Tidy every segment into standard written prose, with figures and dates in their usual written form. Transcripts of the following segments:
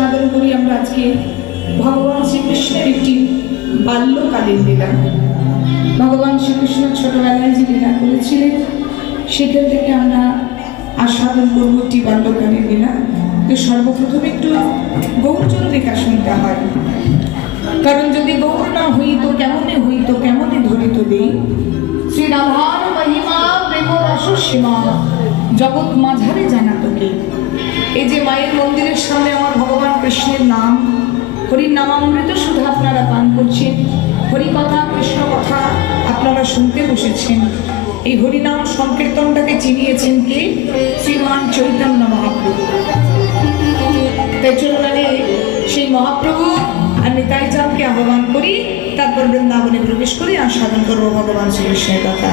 আস্বাদন করি আমরা আজকে ভগবান শ্রীকৃষ্ণের একটি বাল্যকালীন লীলা। ভগবান শ্রীকৃষ্ণ ছোটবেলায় যে লীলা করেছিলেন সেখান থেকে আমরা আস্বাদন করব একটি বাল্যকালীন লীলা। তো সর্বপ্রথম একটু গৌরচন্দ্রিকা শুনতে হয়, কারণ যদি গৌর না হইত কেমনে হইত কেমনে ধরিত দেই। শ্রী রাধার মহিমা প্রেম রস সীমা জগৎ মাঝারে জানা তোকে। এই যে মায়ের মন্দিরের সামনে আমার ভগবান কৃষ্ণের নাম, হরির নামামৃত শুধু আপনারা পান করছেন, হরি কথা কৃষ্ণ কথা আপনারা শুনতে বসেছেন। এই হরিনাম সংকীর্তনটাকে চিনিয়েছেন কে? শ্রীমান চৈতন্য মহাপ্রভু। তাই চলুন সেই মহাপ্রভু আর নিতাই চাঁদকে আহ্বান করি, তারপর বৃন্দাবনে প্রবেশ করি আর সাধন করবো ভগবান শ্রীকৃষ্ণের কথা।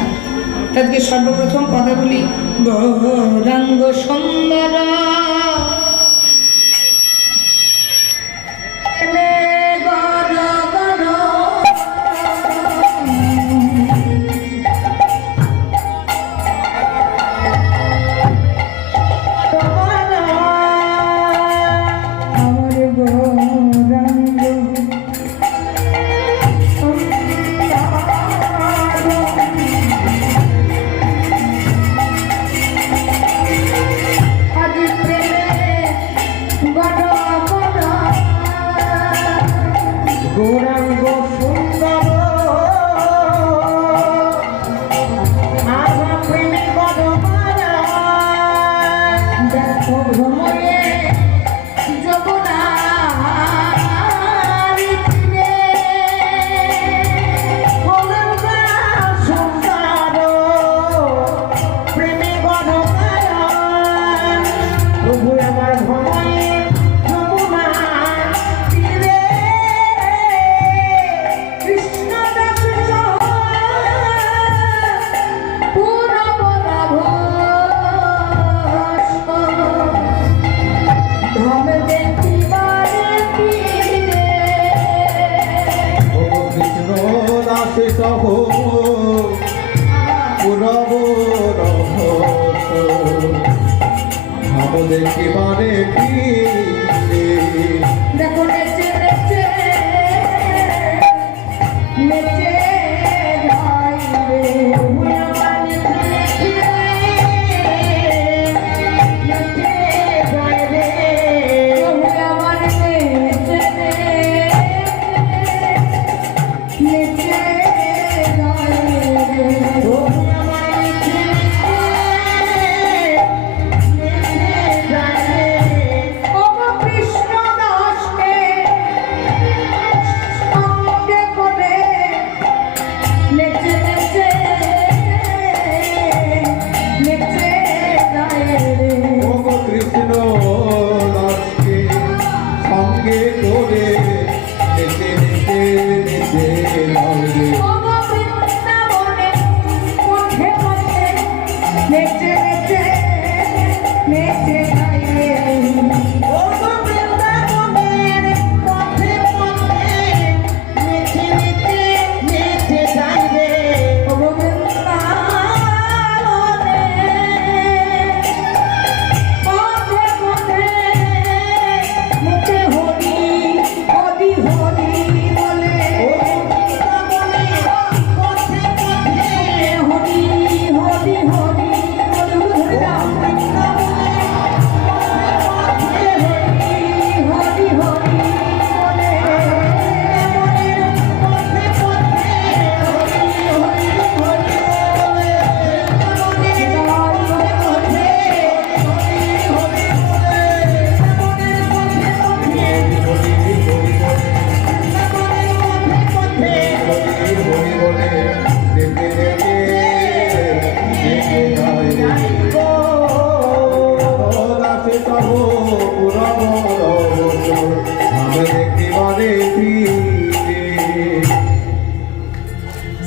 তাদেরকে সর্বপ্রথম কথা বলি, গৌরাঙ্গ সুন্দর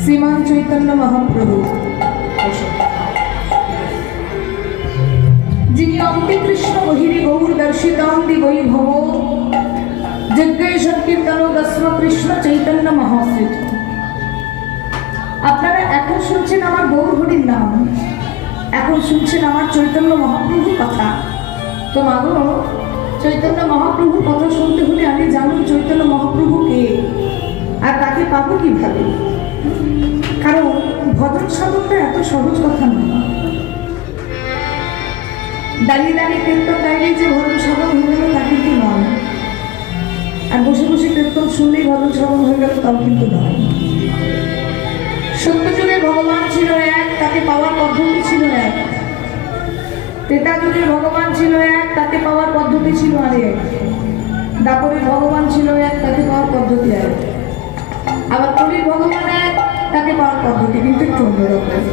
শ্রীমান চৈতন্য মহাপ্রভু, যিনি অন্তে কৃষ্ণ বহিরে গৌর দর্শিতান্তি বৈভব যজ্ঞে সংকীর্তন গস্ম কৃষ্ণ চৈতন্য মহাশ্রী। আপনারা এখন শুনছেন আমার গৌর হরির নাম, এখন শুনছেন আমার চৈতন্য মহাপ্রভুর কথা। তো মাগো, চৈতন্য মহাপ্রভুর কথা কিভাবে? কারণ ভজন সাধনটা এত সহজ কথা নয়। দাঁড়িয়ে দাঁড়িয়ে কীর্তন গাইলে যে ভজন সাধন হয়ে গেল তা কিন্তু নয়, আর বসে বসে কীর্তন শুনলেই ভজন সাধন হয়ে গেল তাও কিন্তু নয়। সত্যযুগে ভগবান ছিল এক, তাকে পাওয়ার পদ্ধতি ছিল এক। ত্রেতা যুগে ভগবান ছিল এক, তাকে পাওয়ার পদ্ধতি ছিল আরেক। দাপরের ভগবান ছিল এক, তাকে পাওয়ার পদ্ধতি এক। আবার কলির ভগবান এক, তাকে পাওয়ার পদ্ধতি কিন্তু একটু অন্যরকম।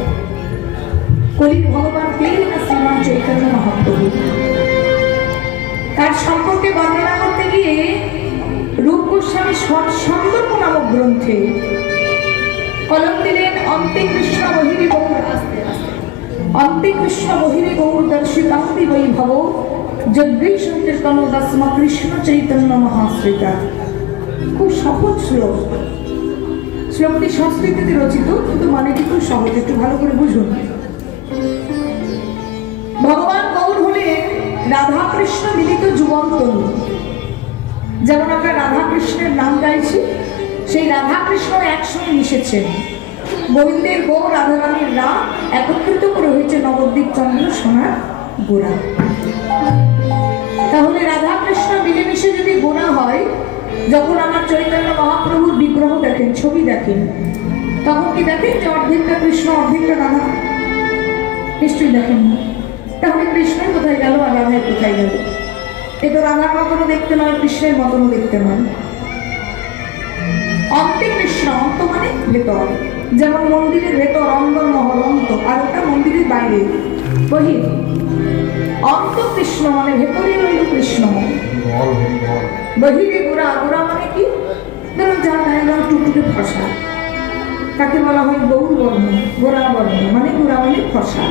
কলির ভগবান কে? না শ্রীমান চৈতন্য মহাপ্রভু। তার সম্পর্কে বর্ণনা করতে গিয়ে রূপ গোস্বামী সন্দর্ভ নামক গ্রন্থে কলম দিলেন অন্তে কৃষ্ণ বহিরে গৌর, অন্তে কৃষ্ণ বহিরে গৌর দর্শিতান্তি বৈভব যজ্ঞৈ সংকীর্তন দস্ম কৃষ্ণ চৈতন্য মহাশ্রিতা। খুব সহজ শ্লোক। শ্লোকটি সংস্কৃতিতে রচিত, কিন্তু মানেটি খুব সহজ, একটু ভালো করে বুঝুন। ভগবান গৌর হলেন রাধা কৃষ্ণ মিলিত যুগন্তনু। যেমন আমরা রাধা কৃষ্ণের নাম গাইছি, সেই রাধা কৃষ্ণ একসঙ্গে মিশেছেন। গোবিন্দের গৌ, রাধারানীর রা একত্রিত করে হয়েছে নবদ্বীপ চন্দ্র সোনার গোড়া। তাহলে রাধা কৃষ্ণ মিলেমিশে যদি গোনা হয়, যখন আমার চৈতন্য মহাপ্রভুর বিগ্রহ দেখেন, ছবি দেখেন, তখন কি দেখেন যে অর্ধেকটা কৃষ্ণ অর্ধেকটা রাধা? নিশ্চয়ই দেখেন না। তাহলে কৃষ্ণের কোথায় গেল আর রাধার কোথায় গেল? এ তো রাধার মতনও দেখতে নয়, কৃষ্ণের মতনও দেখতে নয়। অন্তে কৃষ্ণ, অন্ত মানে ভেতর। যেমন মন্দিরের ভেতর অন্দর মহল অন্ত, আর ওটা মন্দিরের বাইরে বহির। অন্ত কৃষ্ণ মানে ভেতরে রইল কৃষ্ণ, বহিরে গোড়া। গোড়া মানে কি? ধরুন যার গায়ে রং টুকটুকে ফসা, তাকে বলা হয় গৌর বর্ণ। গোড়া বর্ণ মানে গোড়া মানে ফসা।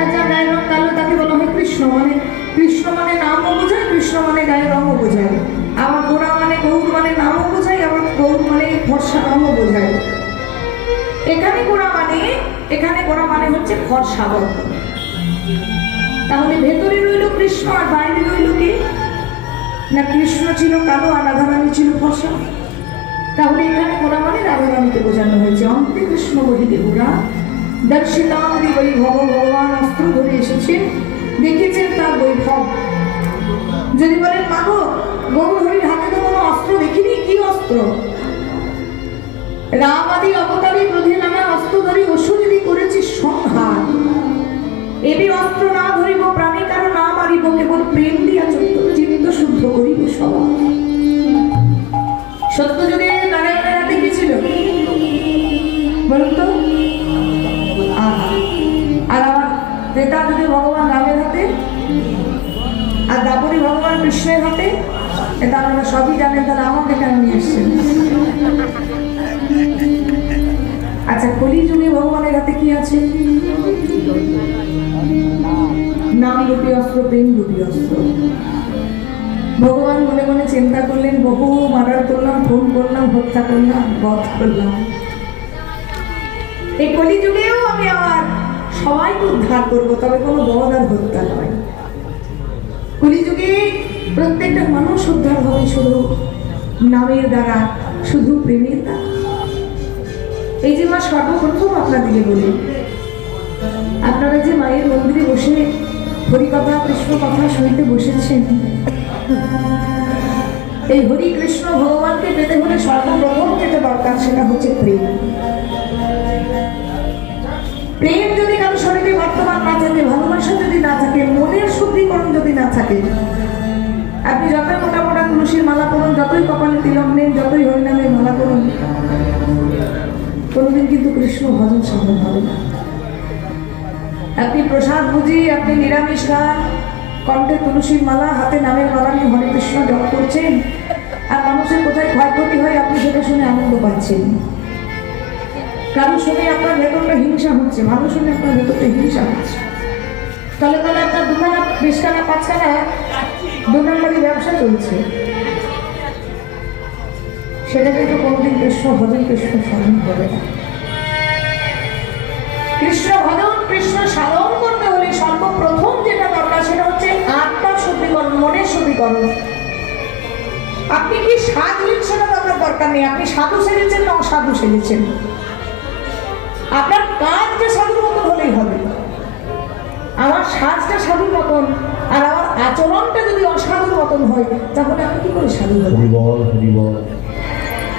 আর যার গায়ের রং কালো তাকে বলা হয় কৃষ্ণ। মানে কৃষ্ণ মানে নামও বোঝায়, কৃষ্ণ মানে গায়ের রঙও বোঝায়। আবার গোড়া মানে গৌর মানে নামও বোঝায়, আবার গৌর মানে ফর্সা রঙও বোঝায়। এখানে গোড়া মানে হচ্ছে ফর্সা বর্ণ। তাহলে ভেতরে রইল কৃষ্ণ আর বাইরে রইল কে? না কৃষ্ণ ছিল কালো আর রাধারানী ছিল ফর্সা। তাহলে এখানে গোড়া মানে রাধারানীকে বোঝানো হয়েছে। অন্তে কৃষ্ণ বহিতে গোড়া দর্শিতান্তি বৈভব। ভগবান অস্ত্র ধরে এসেছেন, দেখেছেন তার বৈভব। যদি বলেন মাগো, গৌর হরির হাতে তো কোনো অস্ত্র দেখিনি, কি অস্ত্র? রাম আদি অবতারী ক্রোধে নামা অস্ত্র ধরি অসুরেরই করেছি সংহার। এবি অস্ত্র না ধরিব প্রাণী কারো না মারিব, কেবল প্রেম দিয়া চিত্ত শুদ্ধ করিব সবার। সত্য যুগে নারায়ণের হাতে কি ছিল বলুন তো? আর আমার ত্রেতা যুগে ভগবান রামের হাতে, আর দাপরি ভগবান কৃষ্ণের হাতে। এটা আপনারা সবই জানেন, তাহলে আমাকে কেন নিয়ে এসছেন? আচ্ছা, কলি যুগে ভগবানের হাতে কি আছে? নাম রূপী অস্ত্র, প্রেম রূপী অস্ত্র। ভগবান মনে মনে চিন্তা করলেন, বহু মার্ডার করলাম, খুন করলাম, হত্যা করলাম, বধ করলাম, এই কলি যুগেও আমি আমার সবাইকে উদ্ধার করবো, তবে কোনো বধ আর হত্যা নয়। কলি যুগে প্রত্যেকটা মানুষ উদ্ধার হবে শুধু নামের দ্বারা, শুধু প্রেমের দ্বারা। এই যে মা সর্বপ্রথম আপনাদেরকে বলি, আপনারা যে মায়ের মন্দিরে বসে হরিকথা কৃষ্ণ কথা শুনতে বসেছেন, এই হরি কৃষ্ণ ভগবানকে পেতে হলে সর্বপ্রথম যেটা দরকার সেটা হচ্ছে প্রেম। প্রেম যদি কারো শরীরে বর্তমান না থাকে, ভালোবাসা যদি না থাকে, মনের শুদ্ধিকরণ যদি না থাকে, আপনি যতই মোটা মোটা তুলসীর মালা করুন, যতই কপালে তিলক নেন, যতই হরিনামের মালা করুন, কোনোদিন কিন্তু কৃষ্ণ ভজন সাধন হবে না। আপনি প্রসাদ বুঝি, আপনি নিরামিষ খান, কণ্ঠে তুলসীর মালা, হাতে নামের মালা নিয়ে হরে কৃষ্ণ জপ করছেন, আর মানুষের কোথায় ক্ষয়ক্ষতি হয় আপনি সেটা শুনে আনন্দ পাচ্ছেন। কারণ শুনে আপনার ভেতরটা হিংসা হচ্ছে, ভালো শুনে আপনার ভেতরটা হিংসা হচ্ছে। তাহলে আপনার দুখানা 20খানা 5খানা 2 নম্বরই ব্যবসা চলছে, সেটা কিন্তু কোনোদিন কৃষ্ণ ভজন কৃষ্ণ সাধন করে না। কৃষ্ণ ভজন কৃষ্ণ সাধন করতে হলে সর্বপ্রথম যেটা দরকার সেটা হচ্ছে আত্মার শুদ্ধিকরণ, মনের শুদ্ধিকরণ। আপনি কি সাজলেন সেটা আপনার দরকার নেই। আপনি সাধু সেজেছেন না অসাধু সেজেছেন, আপনার কাজটা সাধুর মতন হলেই হবে। আমার সাজটা সাধুর মতন আর আমার আচরণটা যদি অসাধুর মতন হয়, তাহলে আমি কি করে সাধু হব?